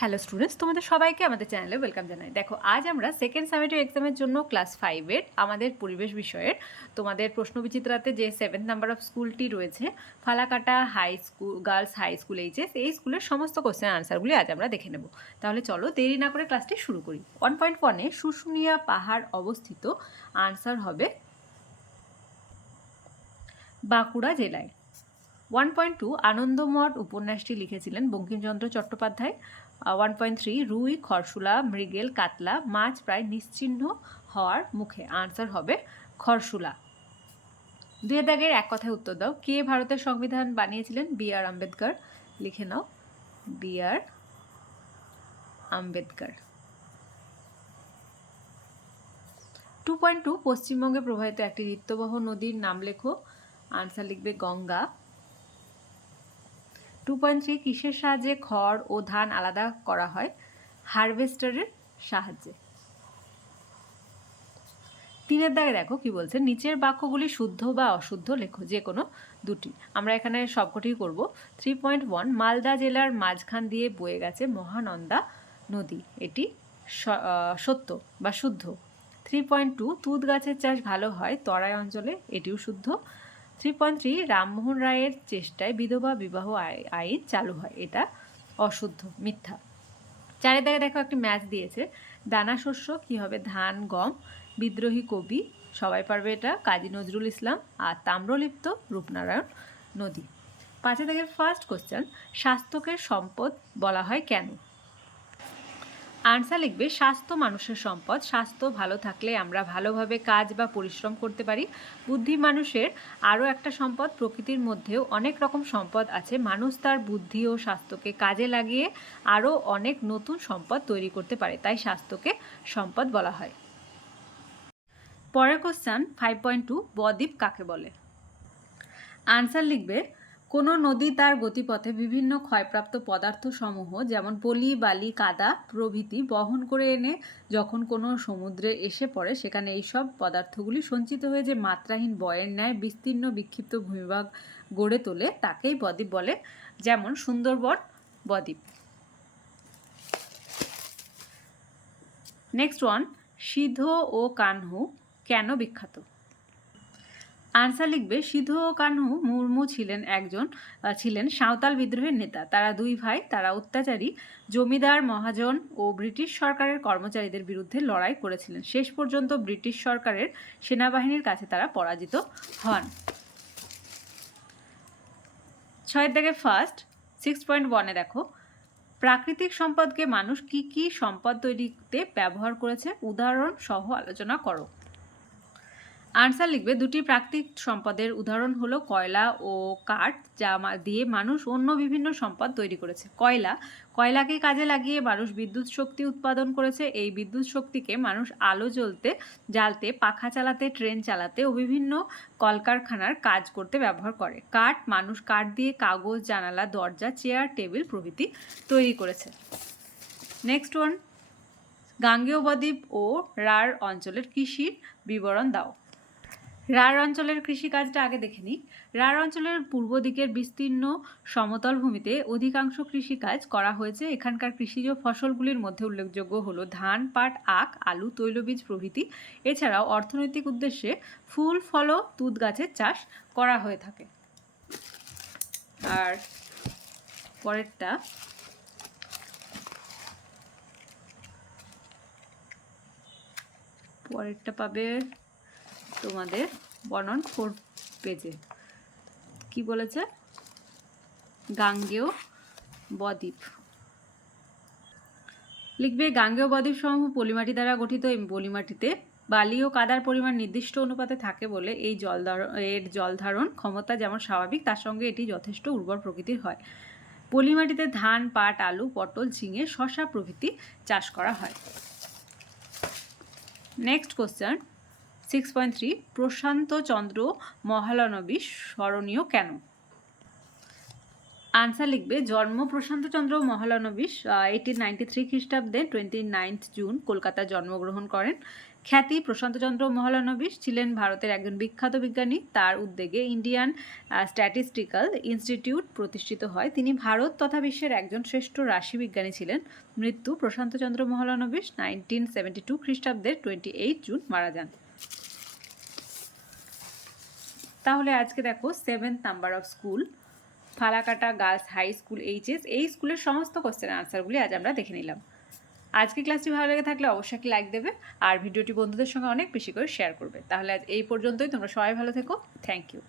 Hello students, তোমাদের সবাইকে আমাদের চ্যানেলে ওয়েলকাম জানাই। দেখো, আজ আমরা সেকেন্ড সামেটিভ এক্সামের জন্য ক্লাস 5-এর আমাদের পরিবেশ বিষয়ের তোমাদের প্রশ্নবিচিত্রাতে যে 7th নাম্বার অফ স্কুলটি রয়েছে, Falakata high school, girls high school HS, এই স্কুলের সমস্ত কোশ্চেন আনসারগুলি আজ আমরা দেখে নেব। তাহলে চলো দেরি না করে ক্লাসটি শুরু করি। 1.1-এ শুশুনিয়া পাহাড় অবস্থিত, আনসার হবে বাঁকুড়া জেলায়। 1.2 আনন্দমঠ উপন্যাসটি লিখেছিলেন বঙ্কিমচন্দ্র চট্টোপাধ্যায়। 1.3 রুই, খরশুলা, মৃগেল, কাতলা মাছ প্রায় নিশ্চিহ্ন হওয়ার মুখে, আনসার হবে খরশুলা। 2 দাগের এক কথায় উত্তর দাও। কে ভারতের সংবিধান বানিয়েছিলেন? বি.আর. আম্বেদকর। লিখে নাও, বি.আর. আম্বেদকর। 2.2 পশ্চিমবঙ্গে প্রবাহিত একটি ঋত্যবহ নদীর নাম লেখো, আনসার লিখবে গঙ্গা। 2.3 কিসের সাহায্যে খড় ও ধান আলাদা করা হয়? হারভেস্টারের সাহায্যে। 3 দাগে দেখো কি বলছে, নিচের বাক্যগুলি শুদ্ধ বা অশুদ্ধ লেখো, যে কোনো দুটি। আমরা এখানে সবকটি করব। 3.1 মালদা জেলার মাঝখান দিয়ে বয়ে গেছে মহানন্দা নদী, এটি সত্য বা শুদ্ধ। 3.2 তুঁত গাছের চাষ ভালো হয় তরাই অঞ্চলে, এটিও শুদ্ধ। 3.3 রামমোহন রায়ের চেষ্টায় বিধবা বিবাহ আইন চালু হয়, এটা অশুদ্ধ, মিথ্যা। 4 দাগে দেখো একটি ম্যাচ দিয়েছে, দানা শস্য কি হবে? ধান, গম। বিদ্রোহী কবি, সবাই পারবে এটা, কাজী নজরুল ইসলাম। আর তাম্রলিপ্ত, রূপনারায়ণ নদী। 5 দাগের ফার্স্ট কোশ্চেন, স্বাস্থ্যকে সম্পদ বলা হয় কেন? আনসার লিখবে স্বাস্থ্য মানুষের সম্পদ। স্বাস্থ্য ভালো থাকলে আমরা ভালোভাবে কাজ বা পরিশ্রম করতে পারি। বুদ্ধি মানুষের আরও একটা সম্পদ। প্রকৃতির মধ্যেও অনেক রকম সম্পদ আছে, মানুষ তার বুদ্ধি ও স্বাস্থ্যকে কাজে লাগিয়ে আরও অনেক নতুন সম্পদ তৈরি করতে পারে, তাই স্বাস্থ্যকে সম্পদ বলা হয়। পরের কোশ্চেন 5.2 বদ্বীপ কাকে বলে? আনসার লিখবে কোনো নদী তার গতিপথে বিভিন্ন ক্ষয়প্রাপ্ত পদার্থসমূহ যেমন পলি, বালি, কাদা প্রভৃতি বহন করে এনে যখন কোনো সমুদ্রে এসে পড়ে, সেখানে এইসব পদার্থগুলি সঞ্চিত হয়ে যে মাত্রাহীন বয়ের ন্যায় বিস্তীর্ণ বিক্ষিপ্ত ভূমিভাগ গড়ে তোলে, তাকেই বদ্বীপ বলে। যেমন সুন্দরবন বদ্বীপ। নেক্সট ওয়ান, সিধো ও কানহু কেন বিখ্যাত? আনসার লিখবে সিধু ও কানহু মুর্মু ছিলেন সাঁওতাল বিদ্রোহের নেতা। তারা দুই ভাই, তারা অত্যাচারী জমিদার, মহাজন ও ব্রিটিশ সরকারের কর্মচারীদের বিরুদ্ধে লড়াই করেছিলেন। শেষ পর্যন্ত ব্রিটিশ সরকারের সেনাবাহিনীর কাছে তারা পরাজিত হন। 6 দাগে ফার্স্ট 6.1-এ দেখো, প্রাকৃতিক সম্পদকে মানুষ কি কি সম্পদ তৈরিতে ব্যবহার করেছে, উদাহরণ সহ আলোচনা করো। আনসার লিখবে দুটি প্রাকৃতিক সম্পদের উদাহরণ হলো কয়লা ও কাঠ, যা দিয়ে মানুষ অন্য বিভিন্ন সম্পদ তৈরি করেছে। কয়লাকে কাজে লাগিয়ে মানুষ বিদ্যুৎ শক্তি উৎপাদন করেছে। এই বিদ্যুৎ শক্তিকে মানুষ আলো জ্বালতে, পাখা চালাতে, ট্রেন চালাতে ও বিভিন্ন কলকারখানার কাজ করতে ব্যবহার করে। মানুষ কাঠ দিয়ে কাগজ, জানালা, দরজা, চেয়ার, টেবিল প্রভৃতি তৈরি করেছে। নেক্সট ওয়ান, গাঙ্গেয় বদ্বীপ ও রাঢ় অঞ্চলের কৃষির বিবরণ দাও। রাঢ় অঞ্চলের কৃষিকাজটা আগে দেখে নিই। রাঢ় অঞ্চলের পূর্ব দিকের বিস্তীর্ণ সমতল ভূমিতে অধিকাংশ কৃষিকাজ করা হয়েছে। এখানকার কৃষিজ ফসলগুলির মধ্যে উল্লেখযোগ্য হলো ধান, পাট, আখ, আলু, তৈলবীজ প্রভৃতি। এছাড়াও অর্থনৈতিক উদ্দেশ্যে ফুল, ফল, তুঁত গাছের চাষ করা হয়ে থাকে। আর পরেরটা পাবে তোমাদের 114 পেজে। কি বলেছে? গাঙ্গেয় বদ্বীপ। লিখবে গাঙ্গেয় বদ্বীপ সমূহ পলিমাটি দ্বারা গঠিত। এই পলিমাটিতে বালি ও কাদার পরিমাণ নির্দিষ্ট অনুপাতে থাকে বলে এর জল ধারণ ক্ষমতা যেমন স্বাভাবিক, তার সঙ্গে এটি যথেষ্ট উর্বর প্রকৃতির হয়। পলিমাটিতে ধান, পাট, আলু, পটল, ঝিঙে, শসা প্রভৃতি চাষ করা হয়। নেক্সট কোশ্চেন 6.3 প্রশান্ত চন্দ্র মহলানবিশ স্মরণীয় কেন? আনসার লিখবে জন্ম প্রশান্তচন্দ্র মহলানবিশ 1893 খ্রিস্টাব্দে 29 জুন কলকাতায় জন্মগ্রহণ করেন। খ্যাতি প্রশান্তচন্দ্র মহলানবিশ ছিলেন ভারতের একজন বিখ্যাত বিজ্ঞানী। তার উদ্যোগে ইন্ডিয়ান স্ট্যাটিস্টিক্যাল ইনস্টিটিউট প্রতিষ্ঠিত হয়। তিনি ভারত তথা বিশ্বের একজন শ্রেষ্ঠ রাশি বিজ্ঞানী ছিলেন। মৃত্যু প্রশান্তচন্দ্র মহলানবিশ 1972 খ্রিস্টাব্দে 28 জুন মারা যান। তাহলে আজকে দেখো 7th number of school Falakata girls high school HS এই স্কুলের সমস্ত কোশ্চেনের আনসারগুলি আজ আমরা দেখে নিলাম। আজকে ক্লাসটি ভালো লেগে থাকলে অবশ্যই একটি লাইক দেবে আর ভিডিওটি বন্ধুদের সঙ্গে অনেক বেশি করে শেয়ার করবে। তাহলে আজ এই পর্যন্তই, তোমরা সবাই ভালো থেকো। Thank you.